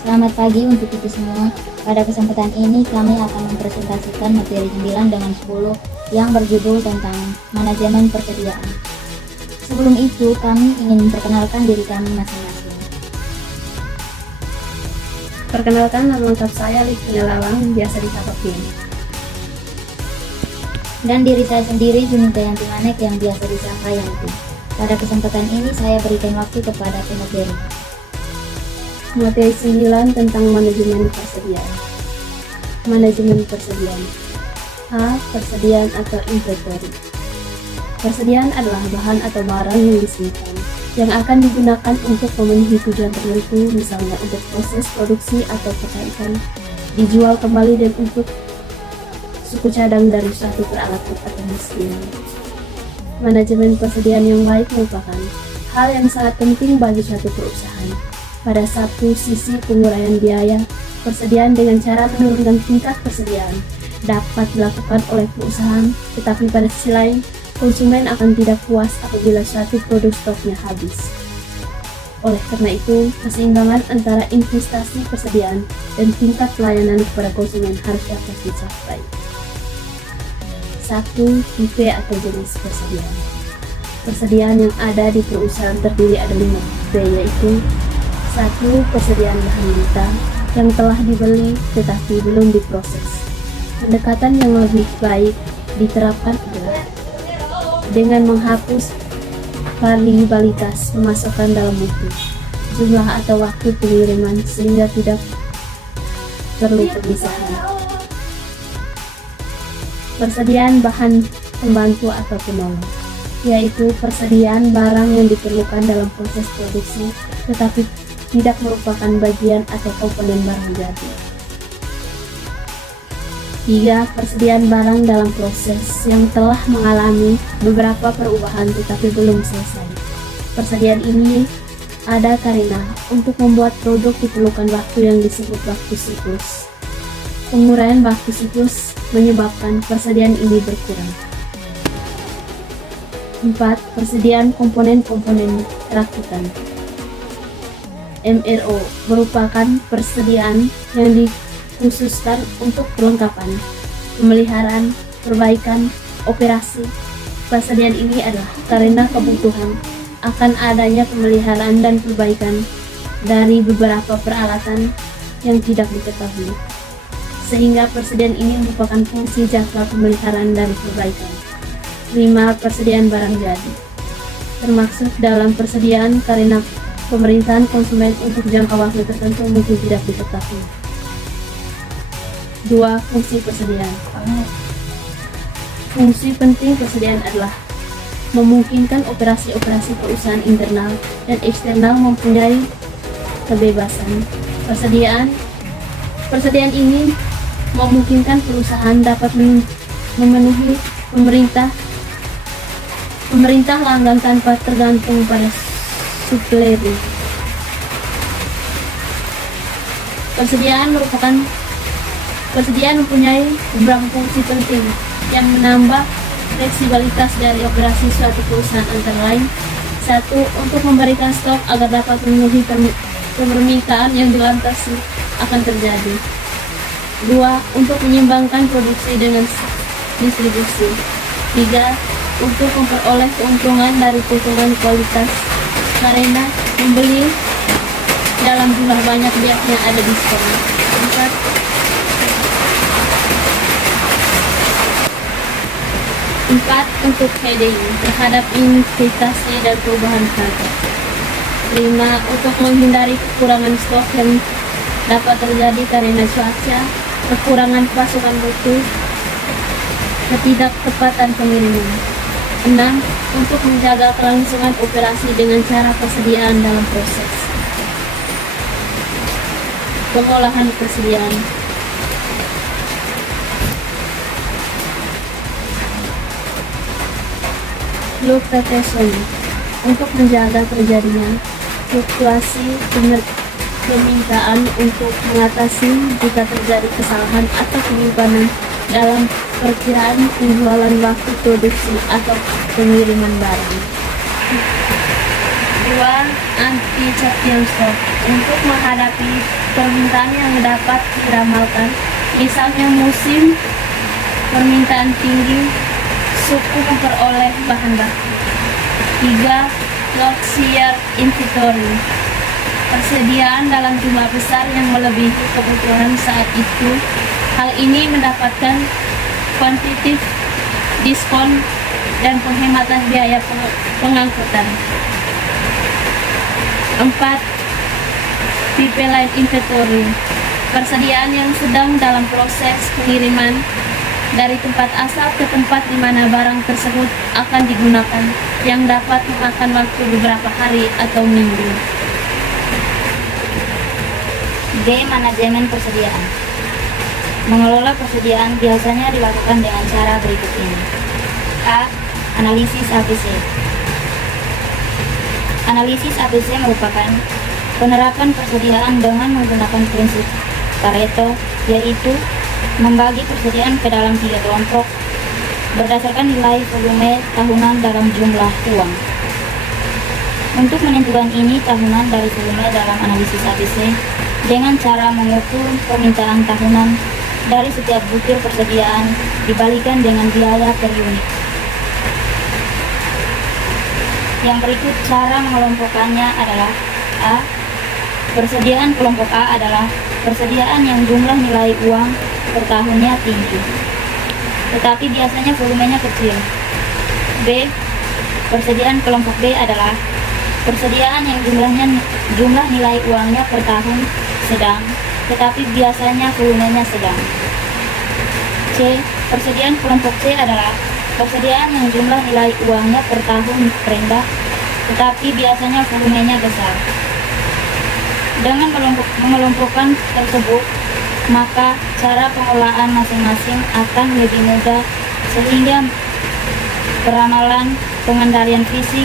Selamat pagi untuk kita semua. Pada kesempatan ini kami akan mempresentasikan materi 9 dengan 10 yang berjudul tentang manajemen persediaan. Sebelum itu, kami ingin memperkenalkan diri kami masing-masing. Perkenalkan, nama lengkap saya Livina Lalang, biasa disapa Pin. Dan diri saya sendiri, Junita Yanti Manek, yang biasa disapa Yanti. Pada kesempatan ini saya berikan waktu kepada pemateri. Materi 9 tentang manajemen persediaan. Manajemen persediaan. A. Persediaan atau inventory. Persediaan adalah bahan atau barang yang disimpan, yang akan digunakan untuk memenuhi tujuan tertentu, misalnya untuk proses produksi atau perbaikan, dijual kembali, dan untuk suku cadang dari suatu peralatan atau mesin. Manajemen persediaan yang baik merupakan hal yang sangat penting bagi suatu perusahaan. Pada satu sisi, penguraian biaya persediaan dengan cara menurunkan tingkat persediaan dapat dilakukan oleh perusahaan, tetapi pada sisi lain, konsumen akan tidak puas apabila suatu produk stoknya habis. Oleh karena itu, keseimbangan antara investasi persediaan dan tingkat pelayanan kepada konsumen harus dapat dicapai. 1. Tipe atau jenis persediaan. Persediaan yang ada di perusahaan terdiri ada 5 tipe, yaitu 1. Persediaan bahan mentah yang telah dibeli tetapi belum diproses. Pendekatan yang lebih baik diterapkan adalah dengan menghapus variabilitas pemasukan dalam mutu, jumlah atau waktu pengiriman sehingga tidak perlu pemisahan. Persediaan bahan pembantu atau penolong, yaitu persediaan barang yang diperlukan dalam proses produksi tetapi tidak merupakan bagian atau komponen barang jadi. 3. Persediaan barang dalam proses yang telah mengalami beberapa perubahan tetapi belum selesai. Persediaan ini ada karena untuk membuat produk diperlukan waktu yang disebut waktu siklus. Penguraian waktu siklus menyebabkan persediaan ini berkurang. 4. Persediaan komponen-komponen rakitan. MRO merupakan persediaan yang dikhususkan untuk perlengkapan, pemeliharaan, perbaikan, operasi. Persediaan ini adalah karena kebutuhan akan adanya pemeliharaan dan perbaikan dari beberapa peralatan yang tidak diketahui, sehingga persediaan ini merupakan fungsi jadwal pemeliharaan dan perbaikan. 5. Persediaan barang jadi termasuk dalam persediaan karena pemerintahan konsumen untuk jangka waktu tertentu mungkin tidak diketahui. 2. Fungsi persediaan. Fungsi penting persediaan adalah memungkinkan operasi-operasi perusahaan internal dan eksternal mempunyai kebebasan. Persediaan ini memungkinkan perusahaan dapat memenuhi pemerintah langgan tanpa tergantung pada supplier. Persediaan mempunyai beberapa fungsi penting yang menambah fleksibilitas dari operasi suatu perusahaan, antara lain: 1. Untuk memberikan stok agar dapat memenuhi permintaan yang dilantasi akan terjadi. 2. Untuk menyeimbangkan produksi dengan distribusi. 3. Untuk memperoleh keuntungan dari keuntungan kualitas karena membeli dalam jumlah banyak biasanya ada diskon. 4. Untuk hedging terhadap investasi dan perubahan harga. 5. Untuk menghindari kekurangan stok yang dapat terjadi karena cuaca, kekurangan pasokan mutu, ketidaktepatan pengiriman. 6. Untuk menjaga kelangsungan operasi dengan cara persediaan dalam proses pengolahan persediaan. Fluctuation untuk menjaga terjadinya fluktuasi permintaan untuk mengatasi jika terjadi kesalahan atau penyimpanan dalam perkiraan penjualan waktu produksi atau pengiriman barang. kedua, anti-champion stock untuk menghadapi permintaan yang dapat diramalkan, misalnya musim permintaan tinggi, suku memperoleh bahan baku. 3. Loxier inventory, persediaan dalam jumlah besar yang melebihi kebutuhan saat itu. Hal ini mendapatkan kuantitatif diskon dan penghematan biaya pengangkutan. 4. Pipeline inventory, persediaan yang sedang dalam proses pengiriman dari tempat asal ke tempat di mana barang tersebut akan digunakan, yang dapat memakan waktu beberapa hari atau minggu. D. Manajemen persediaan. Mengelola persediaan biasanya dilakukan dengan cara berikut ini. A. Analisis ABC. Analisis ABC merupakan penerapan persediaan dengan menggunakan prinsip Pareto, yaitu membagi persediaan ke dalam 3 kelompok berdasarkan nilai volume tahunan dalam jumlah uang. Untuk menentukan ini tahunan dari volume dalam analisis ABC dengan cara mengukur permintaan tahunan dari setiap butir persediaan dibalikan dengan biaya per unit. Yang berikut cara mengelompokkannya adalah: A. Persediaan kelompok A adalah persediaan yang jumlah nilai uang per tahunnya tinggi, tetapi biasanya volumenya kecil. B. Persediaan kelompok B adalah persediaan yang jumlah nilai uangnya per tahun sedang, tetapi biasanya volumenya sedang. C. Persediaan kelompok C adalah persediaan yang jumlah nilai uangnya per tahun rendah, tetapi biasanya volumenya besar. Dengan mengelompokkan tersebut, maka cara pengelolaan masing-masing akan lebih mudah, sehingga peramalan, pengendalian fisik,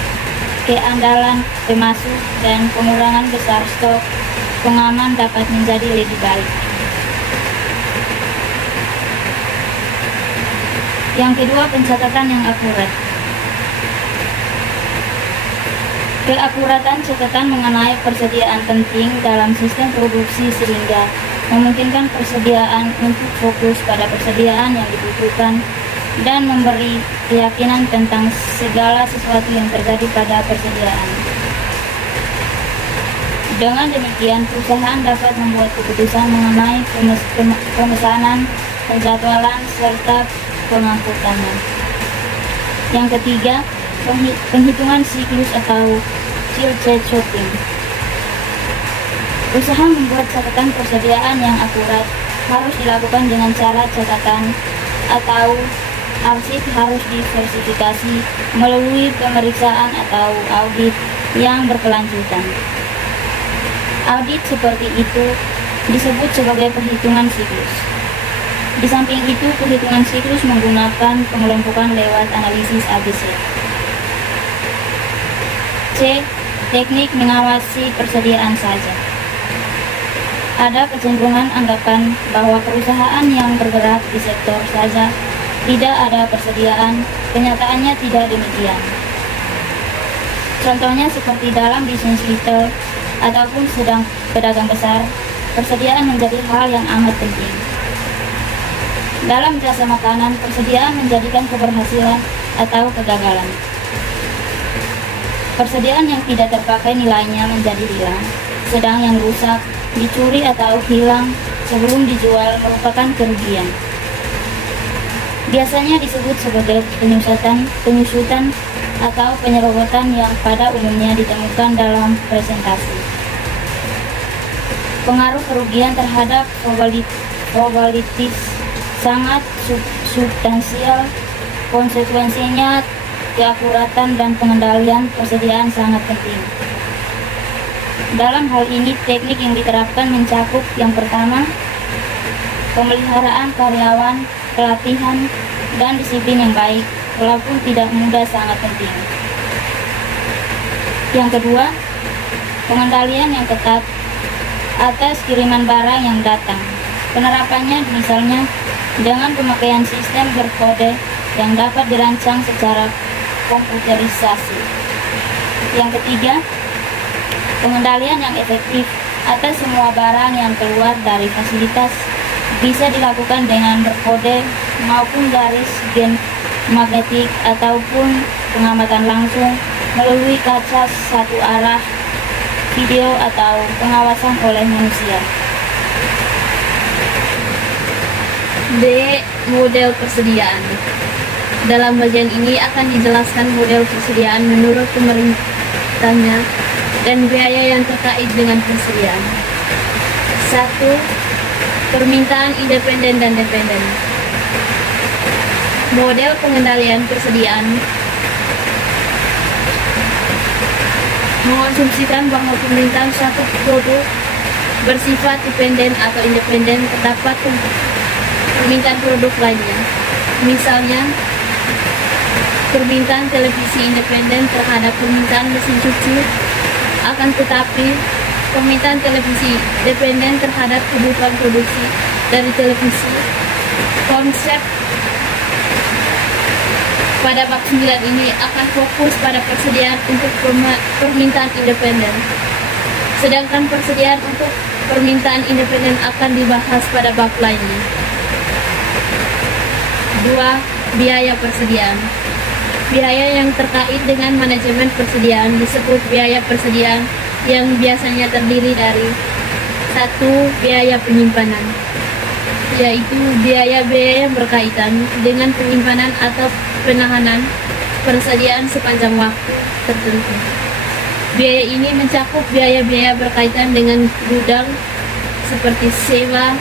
keandalan pemasok, dan pengurangan besar stok pengaman dapat menjadi lebih baik. Yang kedua, pencatatan yang akurat. Keakuratan catatan mengenai persediaan penting dalam sistem produksi sehingga memungkinkan persediaan untuk fokus pada persediaan yang dibutuhkan dan memberi keyakinan tentang segala sesuatu yang terjadi pada persediaan. Dengan demikian, perusahaan dapat membuat keputusan mengenai pemesanan, penjadwalan, serta pengangkutannya. Yang ketiga, penghitungan siklus atau Chilchet shooting. Usaha membuat catatan persediaan yang akurat harus dilakukan dengan cara catatan atau arsip harus diversifikasi melalui pemeriksaan atau audit yang berkelanjutan. Audit seperti itu disebut sebagai perhitungan siklus. Di samping itu, perhitungan siklus menggunakan pengelompokan lewat analisis ABC. C. Teknik mengawasi persediaan saja. Ada kecenderungan anggapan bahwa perusahaan yang bergerak di sektor saja tidak ada persediaan. Kenyataannya tidak demikian. Contohnya seperti dalam bisnis retail ataupun sedang pedagang besar, persediaan menjadi hal yang amat penting. Dalam jasa makanan, persediaan menjadikan keberhasilan atau kegagalan. Persediaan yang tidak terpakai nilainya menjadi hilang, sedang yang rusak, dicuri atau hilang sebelum dijual merupakan kerugian. Biasanya disebut sebagai penyusutan atau penyerobotan yang pada umumnya ditemukan dalam presentasi. Pengaruh kerugian terhadap probabilitas sangat substansial, konsekuensinya keakuratan dan pengendalian persediaan sangat penting. Dalam hal ini, teknik yang diterapkan mencakup yang pertama, pemeliharaan karyawan, pelatihan, dan disiplin yang baik, walaupun tidak mudah sangat penting. Yang kedua, pengendalian yang ketat atas kiriman barang yang datang. Penerapannya misalnya dengan pemakaian sistem berkode yang dapat dirancang secara komputerisasi. Yang ketiga, Pengendalian yang efektif atas semua barang yang keluar dari fasilitas bisa dilakukan dengan berkode maupun garis gen magnetik ataupun pengamatan langsung melalui kaca satu arah, video atau pengawasan oleh manusia. D. Model persediaan. Dalam bagian ini akan dijelaskan model persediaan menurut pemerintahnya dan biaya yang terkait dengan persediaan. 1. Permintaan independen dan dependen. Model pengendalian persediaan mengasumsikan bahwa permintaan suatu produk bersifat dependen atau independen terdapat permintaan produk lainnya. Misalnya, permintaan televisi independen terhadap permintaan mesin cuci, akan tetapi permintaan televisi dependen terhadap kebutuhan produksi dari televisi. Konsep pada bab 9 ini akan fokus pada persediaan untuk permintaan independen, sedangkan persediaan untuk permintaan independen akan dibahas pada bab lainnya. 2. Biaya persediaan. Biaya yang terkait dengan manajemen persediaan disebut biaya persediaan yang biasanya terdiri dari 1. Biaya penyimpanan, yaitu biaya-biaya yang berkaitan dengan penyimpanan atau penahanan persediaan sepanjang waktu tertentu. Biaya ini mencakup biaya-biaya berkaitan dengan gudang seperti sewa,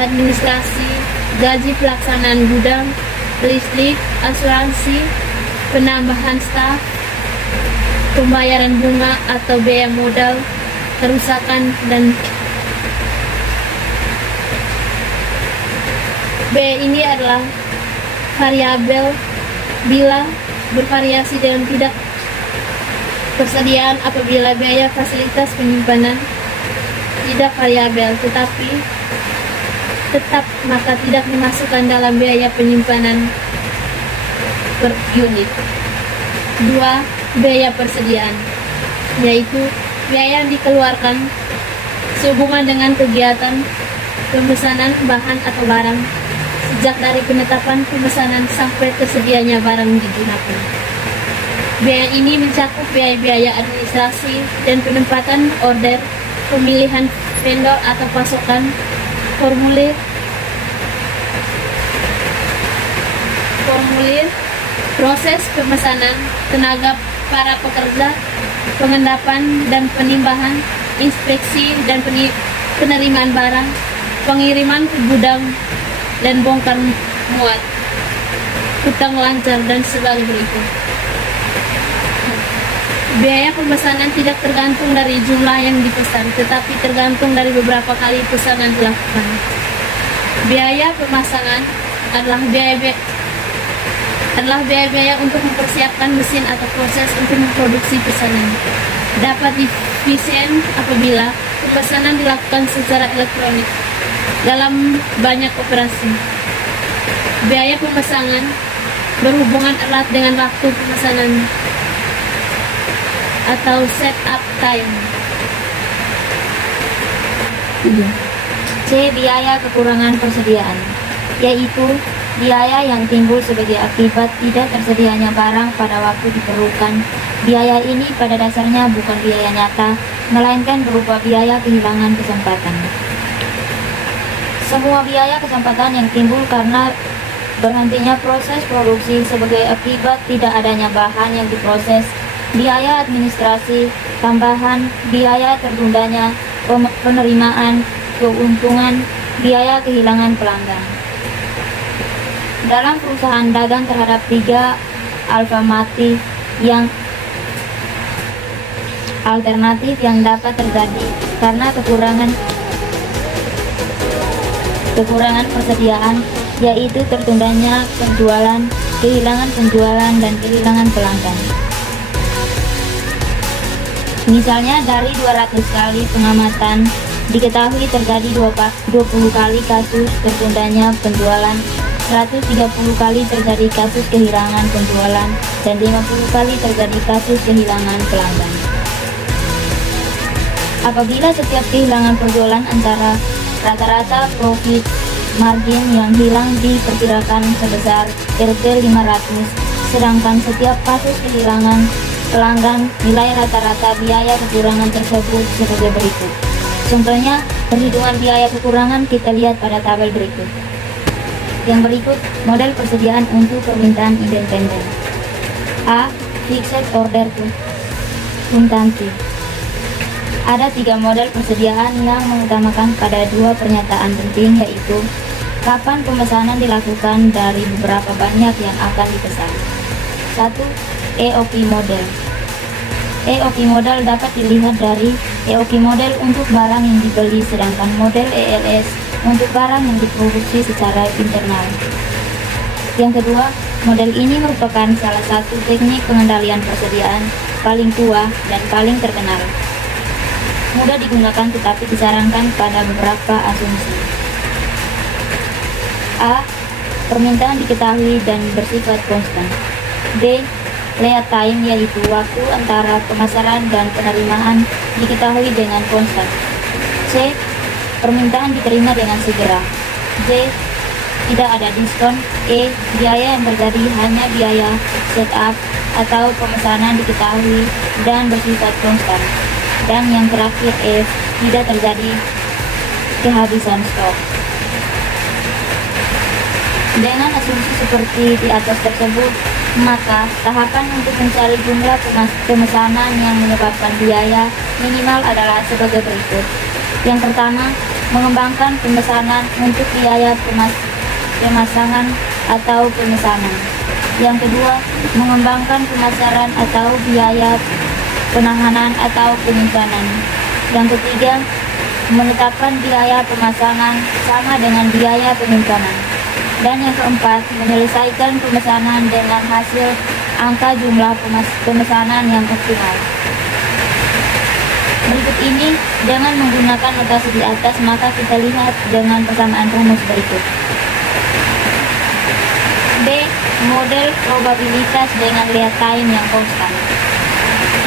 administrasi, gaji pelaksanaan gudang, listrik, asuransi, penambahan staf, pembayaran bunga atau biaya modal, kerusakan, dan biaya ini adalah variabel bila bervariasi dengan tidak persediaan apabila biaya fasilitas penyimpanan tidak variabel tetapi tetap, maka tidak dimasukkan dalam biaya penyimpanan per unit. 2. Biaya persediaan, yaitu biaya yang dikeluarkan sehubungan dengan kegiatan pemesanan bahan atau barang sejak dari penetapan pemesanan sampai tersedianya barang digunakan. Biaya ini mencakup biaya-biaya administrasi dan penempatan order, pemilihan vendor atau pasokan, formulir, proses pemesanan, tenaga para pekerja, pengendapan dan penimbangan, inspeksi dan penerimaan barang, pengiriman ke gudang dan bongkar muat, hutang lancar dan sebagainya. Biaya pemesanan tidak tergantung dari jumlah yang dipesan, tetapi tergantung dari beberapa kali pesanan dilakukan. Biaya pemasangan adalah biaya-biaya untuk mempersiapkan mesin atau proses untuk memproduksi pesanan. Dapat efisien apabila pemesanan dilakukan secara elektronik dalam banyak operasi. Biaya pemesanan berhubungan erat dengan waktu pemesanan atau setup time. C. Biaya kekurangan persediaan, yaitu biaya yang timbul sebagai akibat tidak tersedianya barang pada waktu diperlukan. Biaya ini pada dasarnya bukan biaya nyata, melainkan berupa biaya kehilangan kesempatan. Semua biaya kesempatan yang timbul karena berhentinya proses produksi sebagai akibat tidak adanya bahan yang diproses, biaya administrasi tambahan, biaya tertundanya penerimaan keuntungan, biaya kehilangan pelanggan. Dalam perusahaan dagang terhadap 3 alternatif yang dapat terjadi karena kekurangan persediaan, yaitu tertundanya penjualan, kehilangan penjualan, dan kehilangan pelanggan. Misalnya dari 200 kali pengamatan diketahui terjadi 20 kali kasus tertundanya penjualan, 130 kali terjadi kasus kehilangan penjualan dan 50 kali terjadi kasus kehilangan pelanggan. Apabila setiap kehilangan penjualan antara rata-rata profit margin yang hilang diperkirakan sebesar RT 500, sedangkan setiap kasus kehilangan pelanggan nilai rata-rata biaya kekurangan tersebut sebagai berikut. Contohnya, perhitungan biaya kekurangan kita lihat pada tabel berikut. Yang berikut model persediaan untuk permintaan independen. A. Fixed order quantity. Ada 3 model persediaan yang mengutamakan pada 2 pernyataan penting, yaitu kapan pemesanan dilakukan dari beberapa banyak yang akan dipesan. 1. EOP model. EOP model dapat dilihat dari EOP model untuk barang yang dibeli, sedangkan model ELS untuk barang yang diproduksi secara internal. Yang kedua, model ini merupakan salah satu teknik pengendalian persediaan paling tua dan paling terkenal. Mudah digunakan tetapi disarankan pada beberapa asumsi. A. Permintaan diketahui dan bersifat konstan. B. Lead time, yaitu waktu antara pemasaran dan penerimaan, diketahui dengan konstan. C. Permintaan diterima dengan segera. D. Tidak ada diskon. E. Biaya yang terjadi hanya biaya setup atau pemesanan diketahui dan bersifat konstan. Dan yang terakhir, F. Tidak terjadi kehabisan stok. Dengan asumsi seperti di atas tersebut, maka tahapan untuk mencari jumlah pemesanan yang menyebabkan biaya minimal adalah sebagai berikut. Yang pertama, mengembangkan pemesanan untuk biaya pemasangan atau pemesanan. Yang kedua, mengembangkan pemasaran atau biaya penahanan atau penyimpanan. Yang ketiga, menetapkan biaya pemasangan sama dengan biaya penyimpanan. Dan yang keempat, menyelesaikan pemesanan dengan hasil angka jumlah pemesanan yang optimal. Berikut ini, dengan menggunakan notasi di atas, maka kita lihat dengan persamaan rumus berikut. B. Model probabilitas dengan lead time yang konstan.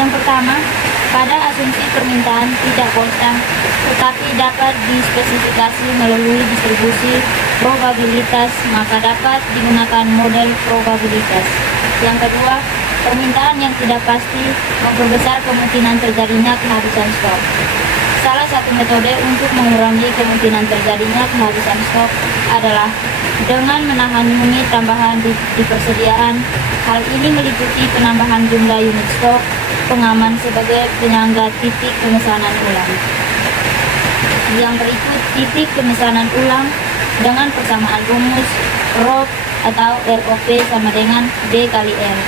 Yang pertama, pada asumsi permintaan tidak konstan, tetapi dapat dispesifikasi melalui distribusi probabilitas, maka dapat digunakan model probabilitas. Yang kedua, permintaan yang tidak pasti memperbesar kemungkinan terjadinya kehabisan stok. Salah satu metode untuk mengurangi kemungkinan terjadinya kehabisan stok adalah dengan menahan unit tambahan di persediaan. Hal ini meliputi penambahan jumlah unit stok pengaman sebagai penyangga titik pemesanan ulang. Yang berikut titik pemesanan ulang dengan persamaan rumus ROP atau ROP sama dengan D kali L.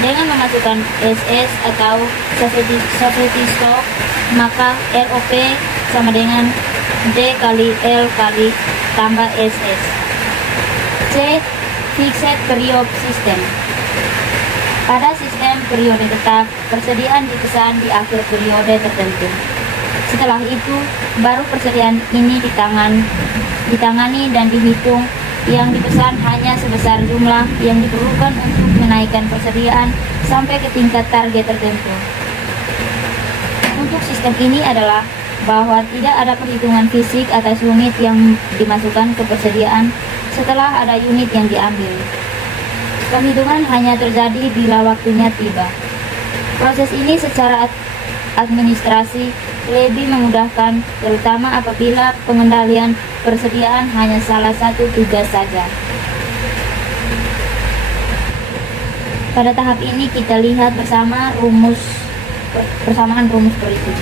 Dengan memasukkan SS atau safety stock, maka ROP sama dengan D kali L kali tambah SS. C. Fixed period system. Pada sistem periode tetap, persediaan dipesan di akhir periode tertentu. Setelah itu, baru persediaan ini ditangani dan dihitung. Yang dipesan hanya sebesar jumlah yang diperlukan untuk menaikkan persediaan sampai ke tingkat target tertentu. Untuk sistem ini adalah bahwa tidak ada perhitungan fisik atas unit yang dimasukkan ke persediaan setelah ada unit yang diambil. Penghitungan hanya terjadi bila waktunya tiba. Proses ini secara administrasi lebih memudahkan, terutama apabila pengendalian persediaan hanya salah satu tugas saja. Pada tahap ini kita lihat persamaan rumus berikut.